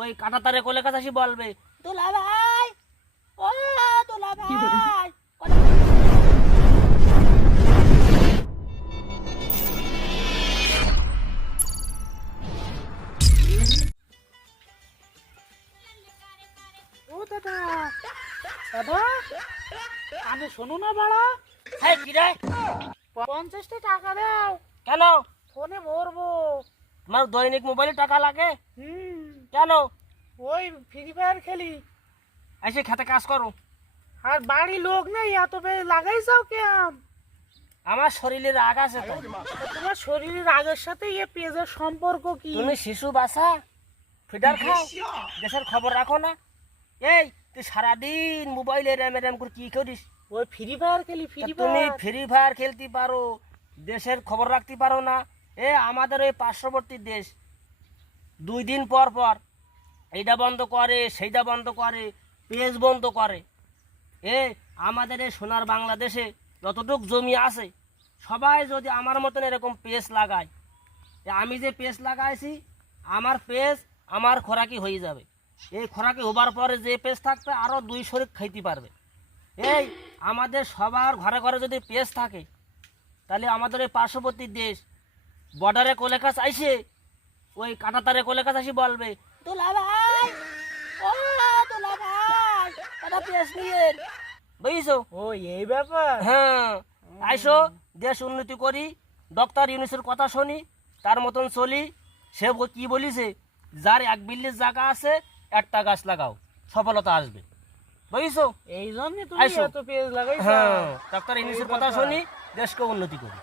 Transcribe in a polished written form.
ওই কাটা তারে কোলে কাছে আসি বলবে, দুলা ভাই, ও দুলা ভাই। ও দাদা, দাদা আমি শোনো না বাড়া, হ্যাঁ কি রে? 50টা টাকা দাও, কেন? ফোনে ভরবো। তোমার দৈনিক মোবাইলে টাকা লাগে? হুম, কেন? ওই ফ্রি ফায়ার খেলি। এসে খেতে কাজ করো। আর বাড়ি লোক নেই, এত বেশি লাগাইছাও কেন? আমার শরীরে রাগ আছে তো। তোমার শরীরের আগের সাথে এ পেজের সম্পর্ক কি? তুমি শিশু বাসা ফিডার খাও, দেশের খবর রাখো না। এই তুই সারাদিন মোবাইলে র্যাম করে কি করিস? ওই ফ্রি ফায়ার খেলি, ফ্রি তুমি ফায়ার। ফ্রি ফায়ার খেলতে পারো, দেশের খবর রাখতে পারো না? আমাদের ওই পার্শ্ববর্তী দেশ 2 দিন পর পর এইটা বন্ধ করে, সেইটা বন্ধ করে, পেজ বন্ধ করে। আমাদের এই সোনার বাংলাদেশে যতটুক জমি আছে সবাই যদি আমার মতন এরকম পেজ লাগায়, আমি যে পেজ লাগাইছি আমার পেজ আমার খোরাকি হয়ে যাবে। এই খোরাকি হবার পরে যে পেজ থাকবে আরও 2 শরিক খাইতে পারবে। আমাদের সবার ঘরে ঘরে যদি পেজ থাকে তাহলে আমাদের এই পার্শ্ববর্তী দেশ বর্ডারে কোলে কাছ আইসে ওই কাটা তারে কোলে কাছ আসি বলবে, দুলা ভাই, ও দুলা ভাই, একটা পেজ নিয়ে। বুঝছো? ও এই ব্যাপার। হ্যাঁ, আইসো দেশ উন্নতি করি, ডক্টর ইউনূসের কথা শুনি, তার মতন চলি। সে কি বলিছে, যার 1 বিল্লির জায়গা আছে একটা গাছ লাগাও, সফলতা আসবে। বুঝছো? এই জন্য তুমি আইসো। এত পেজ লাগাইছো। হ্যাঁ, ডক্টর ইউনূসের কথা শুনি, দেশকে উন্নতি করি।